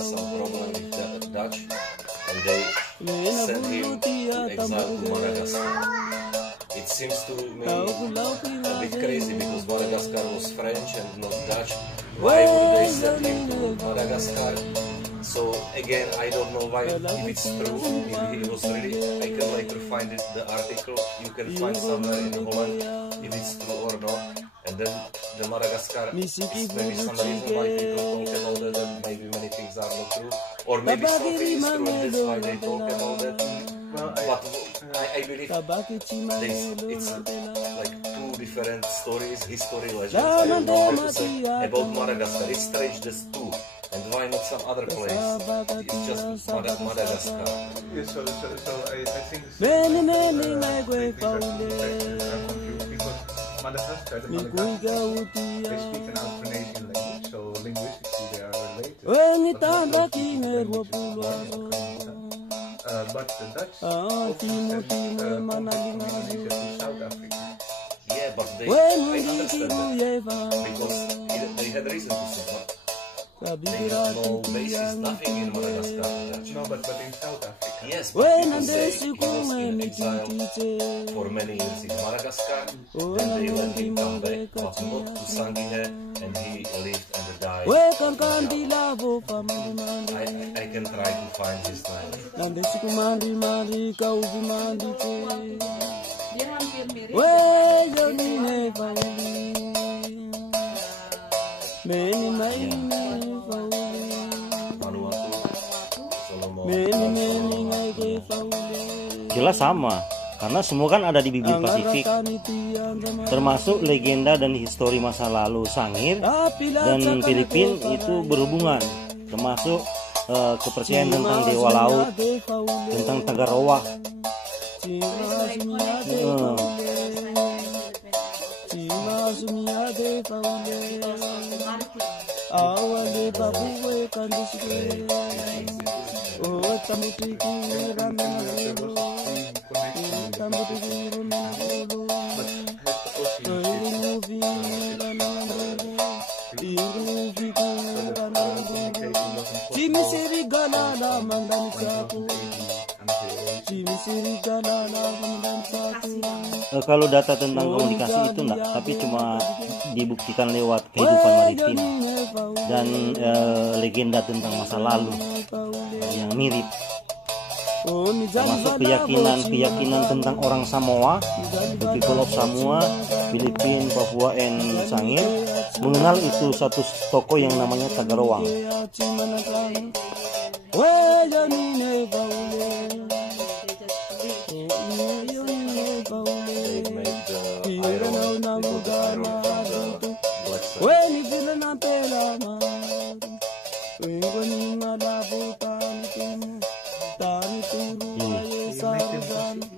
some problem with the Dutch, and they sent him to exile to Madagascar. It seems to me a bit crazy because Madagascar was French and not Dutch. Why would they send him to Madagascar? So again, I don't know why, if it's true, if it was really, I can later find it, the article, you can find somewhere in Holland, if it's true or not. And then the Madagascar is maybe some reason why people talk about that, and maybe many things are not true. Or maybe something is true and that's why they talk about that. But I believe it's like two different stories, history, legends, I don't know how to say, about Madagascar. It's strange, there's two. And why not some other place? It's just Madagascar. Yeah, so I think these are confused because Madagascar, the Madagascar, they speak an Austronesian language, so linguistically they are related. But the Dutch also sent Melanesia to South Africa. Yeah, but I understand that because they had reason to say. They have no basis, nothing in Madagascar. No, but in South Africa. Yes, but people say he was in exile for many years in Madagascar, then they let him come back, but not to Sangine, and he lived and died. I can try to find his name. Jelas sama, karena semua kan ada di bibir Pasifik, termasuk legenda dan histori masa lalu Sangir dan Filipina itu berhubungan, termasuk kepercayaan tentang dewa laut, tentang Tagaroa. Kalau data tentang komunikasi itu enggak, tapi cuma dibuktikan lewat kehidupan maritim dan legenda tentang masa lalu yang mirip, termasuk keyakinan tentang orang Samoa, the people of Samoa, Filipina, Papua, and Sangir mengenal itu satu tokoh yang namanya Tagaroa.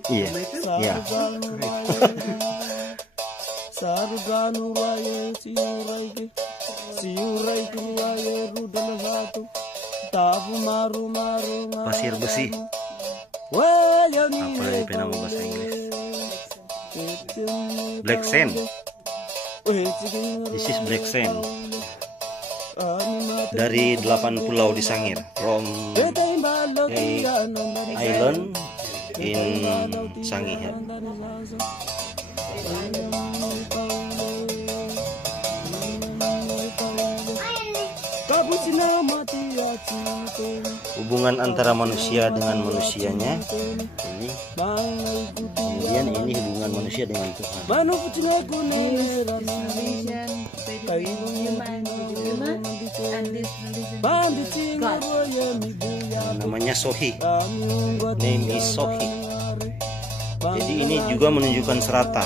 Iya. Pasir besi. Apa dari nama bahasa Inggris? Black sand. This is black sand. Dari 8 pulau di Sangir, from island in Sangir. Hubungan antara manusia dengan manusianya ini, kemudian ini hubungan manusia dengan Tuhan. Namanya Sohi, name is Sohi. Jadi ini juga menunjukkan strata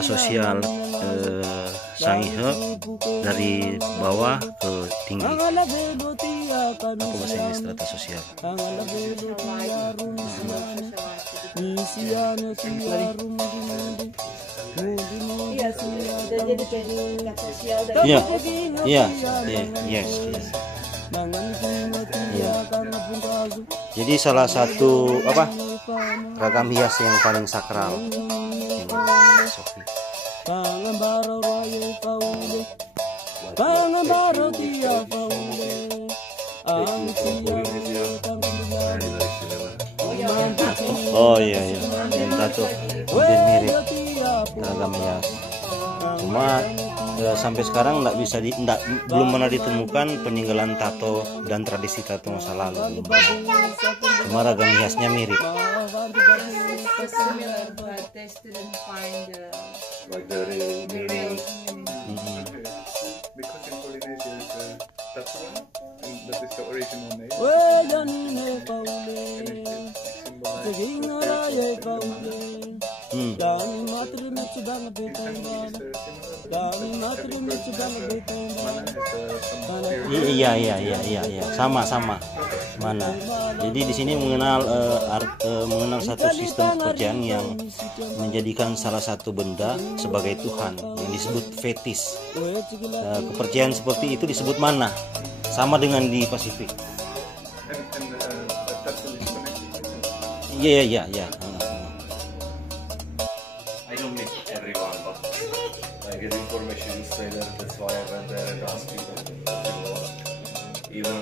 sosial Sangihe dari bawah ke tinggi. Apa bahasa Inggris strata sosial? Yes. Jadi salah satu ragam hias yang paling sakral. Sofi. Oh iya iya, yang tato hampir mirip agama ya. Cuma sampai sekarang belum pernah ditemukan peninggalan tato dan tradisi tato masa lalu. Cuma ragam hiasnya mirip. Like the real meaning. Because in Polynesia is tattoo, and that is the original name. Iya, sama mana. Jadi di sini mengenal satu sistem kepercayaan yang menjadikan salah satu benda sebagai Tuhan yang disebut fetis. Kepercayaan seperti itu disebut mana, sama dengan di Pasifik. Iya. I don't meet everyone, but I get information you say that. That's why I went there and asked you. Even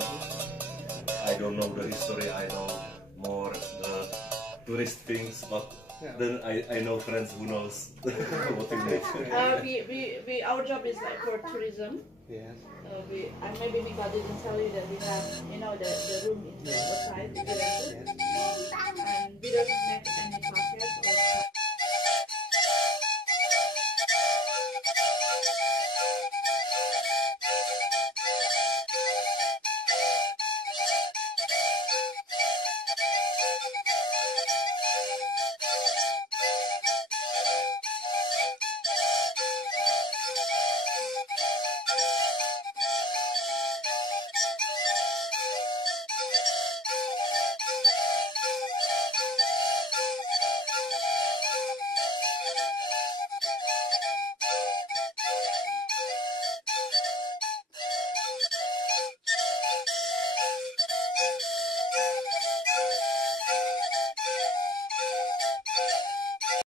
I don't know the history, I know more the tourist things, but then I know friends who knows what you mean. Our job is like for tourism. Yes. Maybe Mika didn't tell you that we have, the room is outside, and we don't have any pockets or